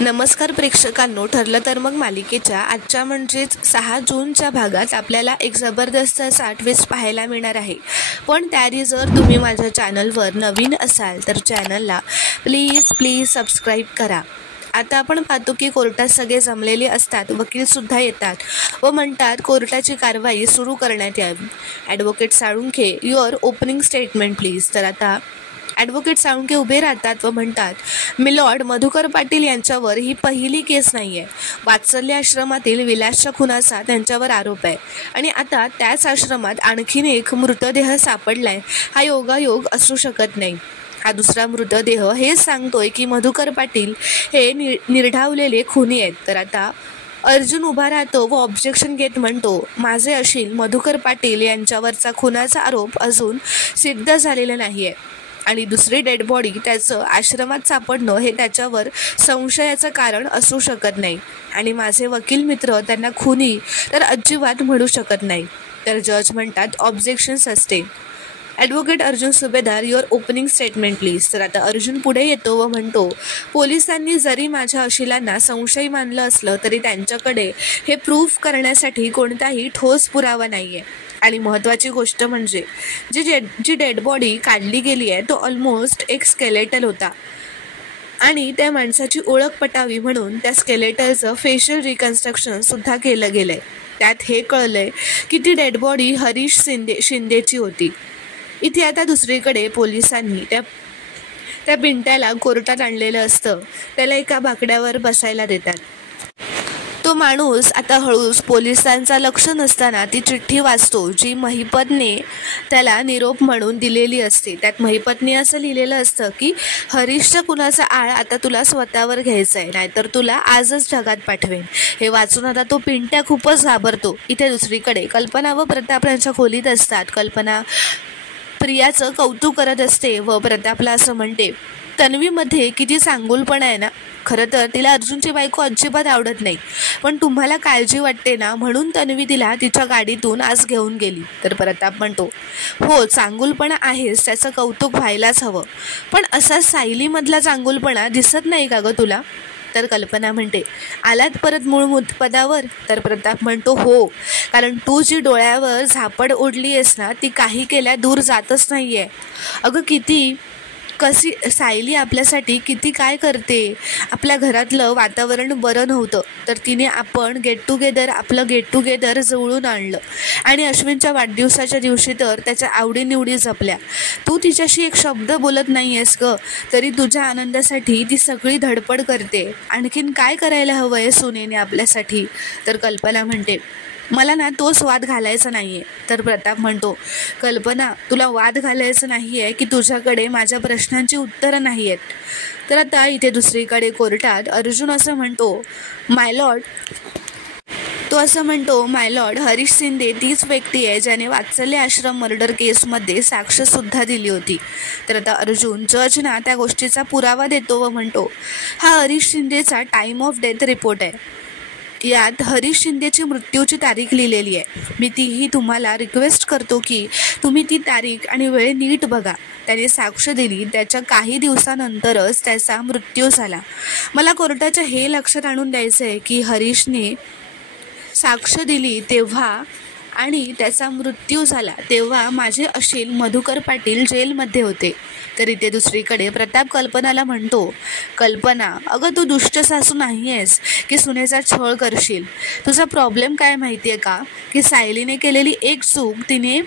नमस्कार प्रेक्षकांनो, ठरलं तर मग मालिकेच्या आजच्या म्हणजेच 6 जूनच्या भागात आपल्याला एक जबरदस्त असा ट्विस्ट पाहायला मिळणार आहे. पण त्याआधी जर तुम्ही माझ्या चॅनलवर नवीन असाल तर चॅनलला प्लीज सबस्क्राईब करा. आता आपण पाहतो की कोर्टात सगळे जमलेले असतात. वकीलसुद्धा येतात व म्हणतात कोर्टाची कारवाई सुरू करण्यात यावी. Advocate Salunkhe, your opening statement please. तर आता ॲडव्होकेट साळुंखे उभे राहतात व म्हणतात, मिलॉर्ड, मधुकर पाटील यांच्यावर ही पहिली केस नाही आहे. वात्सल्य आश्रमातील विलासच्या खुनाचा त्यांच्यावर आरोप आहे आणि आता त्याच आश्रमात आणखीन एक मृतदेह सापडलाय. हा योगायोग असू शकत नाही. हा दुसरा मृतदेह हेच सांगतोय की मधुकर पाटील हे निर्ढावलेले खुनी आहेत. तर आता अर्जुन उभा राहतो व ऑब्जेक्शन घेत म्हणतो, माझे अशील मधुकर पाटील यांच्यावरचा खुनाचा आरोप अजून सिद्ध झालेला नाही आहे आणि दुसरी डेड बॉडी त्याचं आश्रमात सापडणं हे त्याच्यावर संशयाचं कारण असू शकत नाही आणि माझे वकील मित्र त्यांना खुनी तर अजिबात म्हणू शकत नाही. तर जज म्हणतात, ऑब्जेक्शन सस्टेन. ॲडव्होकेट अर्जुन सुभेदार, युअर ओपनिंग स्टेटमेंट प्लीज. तर आता अर्जुन पुढे येतो व म्हणतो, पोलिसांनी जरी माझ्या अशिलांना संशयी मानलं असलं तरी त्यांच्याकडे हे प्रूफ करण्यासाठी कोणताही ठोस पुरावा नाही आहे आणि महत्त्वाची गोष्ट म्हणजे जी डेड बॉडी काढली गेली आहे तो ऑलमोस्ट एक स्केलेटल होता आणि त्या माणसाची ओळख पटावी म्हणून त्या स्केलेटलचं फेशियल रिकन्स्ट्रक्शन सुद्धा केलं गेलं आहे. त्यात हे कळलंय की ती डेड बॉडी हरीश शिंदेची होती. इथे आता दुसरीकडे पोलिसांनी त्या बिंट्याला कोर्टात आणलेलं असतं. त्याला एका बाकड्यावर बसायला देतात. तो माणूस आता हळूच पोलिसांचा लक्ष नसताना ती चिठ्ठी वाचतो जी महिपतने त्याला निरोप म्हणून दिलेली असते. त्यात महिपतने असं लिहिलेलं असतं की हरीशच्या खुनाचा आळ आता तुला स्वतःवर घ्यायचा आहे, नाहीतर तुला आजच जगात पाठवेन. हे वाचून आता तो पिंट्या खूपच घाबरतो. इथे दुसरीकडे कल्पना व प्रताप यांच्या खोलीत असतात. कल्पना प्रियाचं कौतुक करत असते व प्रतापला असं म्हणते, तन्वीमध्ये किती चांगुलपणा आहे ना. खरं तर तिला अर्जुनची बायको अजिबात आवडत नाही, पण तुम्हाला काळजी वाटते ना म्हणून तन्वी तिला तिच्या गाडीतून आज घेऊन गेली. तर प्रताप म्हणतो, हो चांगुलपणा आहेच, त्याचं कौतुक व्हायलाच हवं, पण असा सायलीमधला चांगुलपणा दिसत नाही का गं तुला. तर कल्पना म्हणते, आलात परत मूळ पदावर. तर प्रताप म्हणतो, हो, कारण तू जी डोळ्यावर झापड ओढली आहेस ना ती काही केल्या दूर जातच नाही आहे. अगं कशी सायली आपल्यासाठी किती काय करते. आपल्या घरातलं वातावरण बरं नव्हतं तर तिने आपलं गेट टुगेदर जुळवून आणलं आणि अश्विनच्या वाढदिवसाच्या दिवशी तर त्याच्या आवडीनिवडी जपल्या. तू तिच्याशी एक शब्द बोलत नाही आहेस ग, तरी तुझ्या आनंदासाठी ती सगळी धडपड करते. आणखीन काय करायला हवं आहे सुनेने आपल्यासाठी. तर कल्पना म्हणते, मला ना तोच वाद घालायचा नाही आहे. तर प्रताप म्हणतो, कल्पना, तुला वाद घालायचं नाही आहे की तुझ्याकडे माझ्या प्रश्नांची उत्तरं नाही आहेत. तर आता इथे दुसरीकडे कोर्टात अर्जुन असं म्हणतो, मायलॉर्ड, हरीश शिंदे तीच व्यक्ती आहे ज्याने वात्सल्य आश्रम मर्डर केसमध्ये साक्षसुद्धा दिली होती. तर आता अर्जुन जजना त्या गोष्टीचा पुरावा देतो व म्हणतो, हा हरीश शिंदेचा टाईम ऑफ डेथ रिपोर्ट आहे. यात हरीश शिंदेची मृत्यूची तारीख लिहिलेली आहे. मी तीही तुम्हाला रिक्वेस्ट करतो की तुम्ही ती तारीख आणि वेळ नीट बघा. त्याने साक्ष दिली त्याच्या काही दिवसानंतरच त्याचा मृत्यू झाला. मला कोर्टाच्या हे लक्षात आणून द्यायचं आहे की हरीशने साक्ष दिली तेव्हा आणि त्याचा मृत्यू झाला तेव्हा माझे अशील मधुकर पाटील जेलमध्ये होते. तर इथे दुसरीकडे प्रताप कल्पनाला म्हणतो, कल्पना, अगं तू दुष्ट सासू नाही आहेस की सुनेचा छळ करशील. तुझा प्रॉब्लेम काय माहिती आहे का, की सायलीने केलेली एक चूक, तिने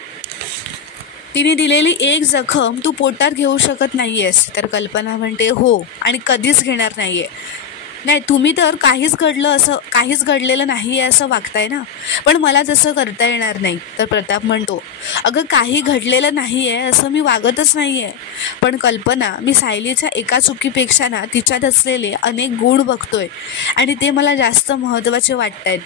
दिलेली एक जखम तू पोटात घेऊ शकत नाही आहेस. तर कल्पना म्हणते, हो, आणि कधीच घेणार नाही आहे. नाही, तुम्ही तर काहीच घडलेलं नाही आहे असं वागताय ना, पण मला तसं करता येणार नाही. तर प्रताप म्हणतो, अगं काही घडलेलं नाही आहे असं मी वागतच नाही आहे, पण कल्पना, मी सायलीच्या एका चुकीपेक्षा ना तिच्यात असलेले अनेक गुण बघतोय आणि ते मला जास्त महत्त्वाचे वाटत आहेत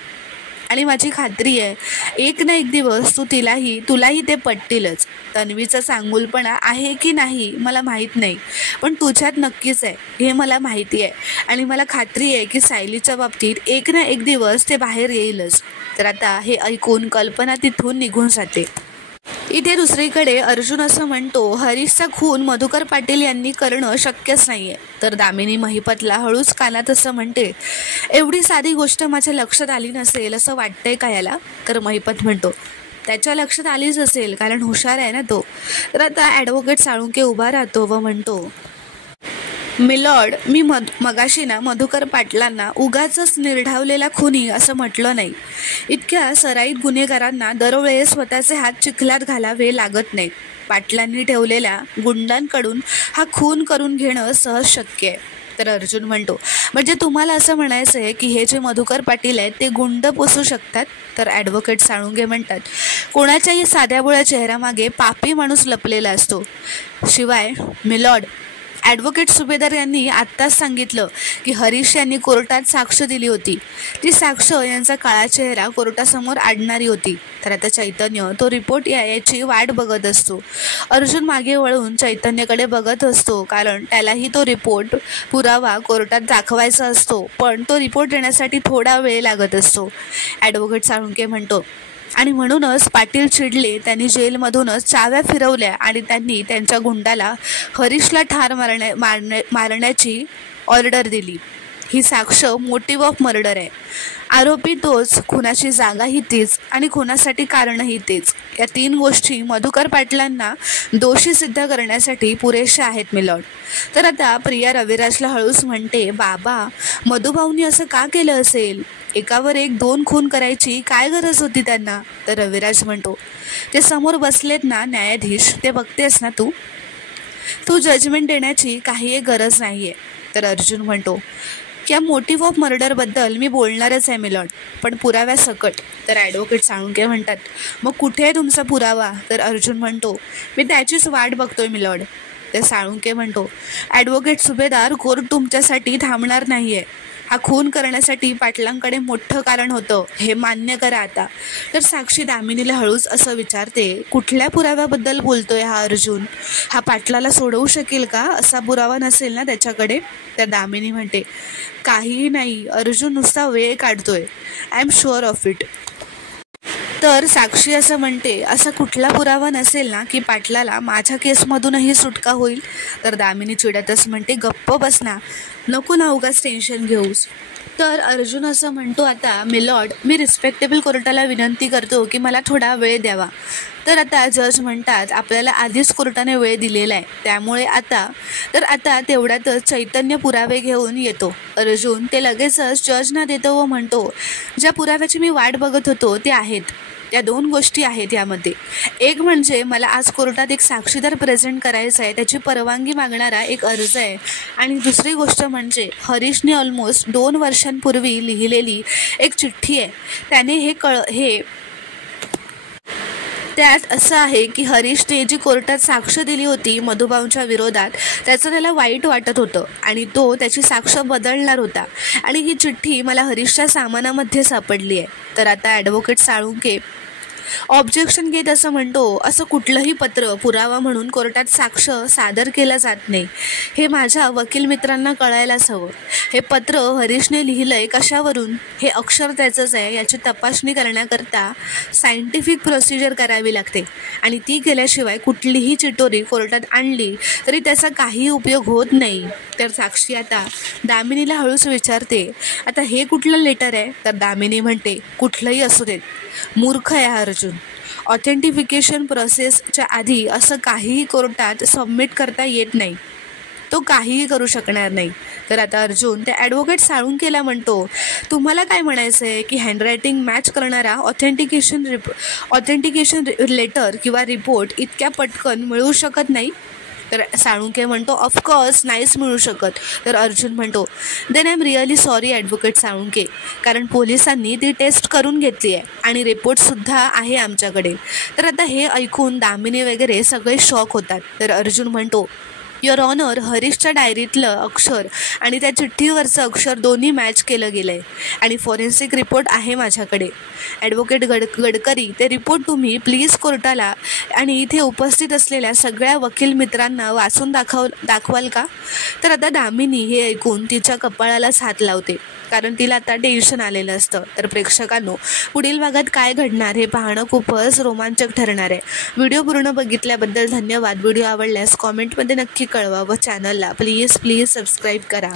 आणि माझी खात्री आहे एक ना एक दिवस तुलाही ते पटतीलच. तन्वीचा चांगुलपणा आहे की नाही मला माहीत नाही, पण तुझ्यात नक्कीच आहे हे मला माहिती आहे आणि मला खात्री आहे की सायलीच्या बाबतीत एक ना एक दिवस ते बाहेर येईलच. तर आता हे ऐकून कल्पना तिथून निघून जाते. इथे दुसरीकडे अर्जुन असं म्हणतो, हरीशचा खून मधुकर पाटील यांनी करणं शक्यच नाहीये. तर दामिनी महिपतला हळूच कानात असं म्हणते, एवढी साधी गोष्ट माझ्या लक्षात आली नसेल असं वाटतंय का याला? तर महिपत म्हणतो, त्याच्या लक्षात आलीच असेल, कारण हुशार आहे ना तो. तर आता ॲडव्होकेट साळुंके उभा राहतो व म्हणतो, मिलॉर्ड, मी मगाशी ना मधुकर पाटलांना उगाचच निर्ढावलेला खुनी असं म्हटलं नाही. इतक्या सराईत गुन्हेगारांना दरवेळेस स्वतःचे हात चिखलात घालावे लागत नाहीत. पाटलांनी ठेवलेल्या गुंडांकडून हा खून करून घेणं सहज शक्य आहे. तर अर्जुन म्हणतो, म्हणजे तुम्हाला असं म्हणायचं आहे की हे जे मधुकर पाटील आहेत ते गुंड पोसू शकतात? तर ॲडव्होकेट साळुंगे म्हणतात, कोणाच्याही साध्याबोळ्या चेहऱ्यामागे पापी माणूस लपलेला असतो. शिवाय मिलॉर्ड, ॲडव्होकेट सुभेदार यांनी आत्ताच सांगितलं की हरीश यांनी कोर्टात साक्ष दिली होती. ती साक्ष यांचा काळा चेहरा कोर्टासमोर आणणारी होती. तर आता चैतन्य तो रिपोर्ट यायची वाट बघत असतो. अर्जुन मागे वळून चैतन्यकडे बघत असतो, कारण त्यालाही तो रिपोर्ट पुरावा कोर्टात दाखवायचा असतो. पण तो रिपोर्ट येण्यासाठी थोडा वेळ लागत असतो. ॲडव्होकेट साळुंके म्हणतो, आणि म्हणूनच पाटील चिडले. त्यांनी जेलमधूनच चाव्या फिरवल्या आणि त्यांनी त्यांच्या गुंडाला हरीशला ठार मारण्याची ऑर्डर दिली. ही साक्ष मोटिव्ह ऑफ मर्डर आहे. आरोपी तोच, खुनाची जागाही तीच आणि खुनासाठी कारणही तेच. या 3 गोष्टी मधुकर पाटलांना दोषी सिद्ध करण्यासाठी पुरेशा आहेत मिलॉर्ड. तर आता प्रिया रविराजला हळूच म्हणते, बाबा, मधुभाऊंनी असं का केलं असेल? एकावर एक 2 खून करायची काय गरज होती त्यांना? तर रविराज म्हणतो, ते समोर बसलेत ना न्यायाधीश, ते बघतेस ना तू जजमेंट देण्याची काही गरज नाहीये. तर अर्जुन म्हणतो, या मोटिव्ह ऑफ मर्डरबद्दल मी बोलणारच आहे मिलॉर्ड, पण पुराव्यासकट. तर ॲडव्होकेट साळुंके म्हणतात, मग कुठे आहे तुमचा पुरावा? तर अर्जुन म्हणतो, मी त्याचीच वाट बघतोय मिलॉर्ड. तर साळुंके म्हणतो, ॲडव्होकेट सुभेदार, कोर्ट तुमच्यासाठी थांबणार नाहीये. हा खून करण्यासाठी पाटलांकडे मोठं कारण होतं, हे मान्य करा आता. तर साक्षी दामिनीला हळूच असं विचारते, कुठल्या पुराव्याबद्दल बोलतोय हा अर्जुन? हा पाटलाला सोडवू शकेल का? असा पुरावा नसेल ना त्याच्याकडे? तर दामिनी म्हणते, काहीही नाही, अर्जुन नुसता वेळ काढतोय. I am sure of it. तर साक्षी असं म्हणते, असा कुठला पुरावा नसेल ना की पाटलाला माझ्या केसमधूनही सुटका होईल? तर दामिनी चिडतच म्हणते, गप्प बस ना, नको ना उगाच टेन्शन घेऊस. तर अर्जुन असं म्हणतो, आता मिलॉर्ड, मी रिस्पेक्टेबल कोर्टाला विनंती करतो की मला थोडा वेळ द्यावा. तर आता जज म्हणतात, आपल्याला आधीच कोर्टाने वेळ दिलेला आहे, त्यामुळे आता तेवढ्यातच चैतन्य पुरावे घेऊन येतो. अर्जुन ते लगेचच जजना देतो व म्हणतो, ज्या पुराव्याची मी वाट बघत होतो ते आहेत. त्या 2 गोष्टी आहेत यामध्ये. एक म्हणजे मला आज कोर्टात एक साक्षीदार प्रेझेंट करायचा आहे, त्याची परवानगी मागणारा एक अर्ज आहे. आणि दुसरी गोष्ट म्हणजे हरीशने ऑलमोस्ट 2 वर्षांपूर्वी लिहिलेली एक चिठ्ठी आहे. त्याने त्यात असं आहे की हरीशने जी कोर्टात साक्ष दिली होती मधुभाऊंच्या विरोधात, त्याचं त्याला वाईट वाटत होतं आणि तो त्याची साक्ष बदलणार होता. आणि ही चिठ्ठी मला हरीशच्या सामानामध्ये सापडली आहे. तर आता ॲडव्होकेट साळुंके ऑब्जेक्शन घेत असं म्हणतो, असं कुठलंही पत्र पुरावा म्हणून कोर्टात साक्ष सादर केलं जात नाही. हे माझ्या वकील मित्रांना कळायलाच हवं. हे पत्र हरीशने लिहिलंय कशावरून, हे अक्षर त्याचंच आहे याची तपासणी करण्याकरता सायंटिफिक प्रोसिजर करावी लागते. आणि ती केल्याशिवाय कुठलीही चिटोरी कोर्टात आणली तरी त्याचा काही उपयोग होत नाही. तर साक्षी आता दामिनीला हळूच विचारते, आता हे कुठलं लेटर आहे? तर दामिनी म्हणते, कुठलंही असू देत. मूर्ख आहे हा अर्जुन. ऑथेंटिफिकेशन प्रोसेसच्या आधी असं काहीही कोर्टात सबमिट करता येत नाही. तो काहीही करू शकणार नाही. तर आता अर्जुन त्या ॲडव्होकेट साळुंकेला म्हणतो, तुम्हाला काय म्हणायचं आहे की हँडरायटिंग मॅच करणारा ऑथेंटिकेशन लेटर किंवा रिपोर्ट इतक्या पटकन मिळू शकत नाही? तर साळुंके म्हणतो, ऑफकोर्स नाहीच मिळू शकत. तर अर्जुन म्हणतो, then I am really sorry advocate Salunke, कारण पोलिसांनी ती टेस्ट करून घेतली आहे आणि रिपोर्टसुद्धा आहे आमच्याकडे. तर आता हे ऐकून दामिनी वगैरे सगळे शॉक होतात. तर अर्जुन म्हणतो, युअर ऑनर, हरीशच्या डायरीतलं अक्षर आणि त्या चिठ्ठीवरचं अक्षर दोन्ही मॅच केलं गेलं आहे आणि फॉरेन्सिक रिपोर्ट आहे माझ्याकडे. ॲडव्होकेट गडकरी, ते रिपोर्ट तुम्ही प्लीज कोर्टाला आणि इथे उपस्थित असलेल्या सगळ्या वकील मित्रांना वाचून दाखवाल का? तर आता दामिनी हे ऐकून तिच्या कपाळालाच हात लावते, कारण तिला आता टेन्शन आलेलं असतं. तर प्रेक्षकांनो, पुढील भागात काय घडणार हे पाहणं खूपच रोमांचक ठरणार आहे. व्हिडिओ पूर्ण बघितल्याबद्दल धन्यवाद. व्हिडिओ आवडल्यास कॉमेंटमध्ये नक्की कळवा व चॅनलला प्लीज सबस्क्राईब करा.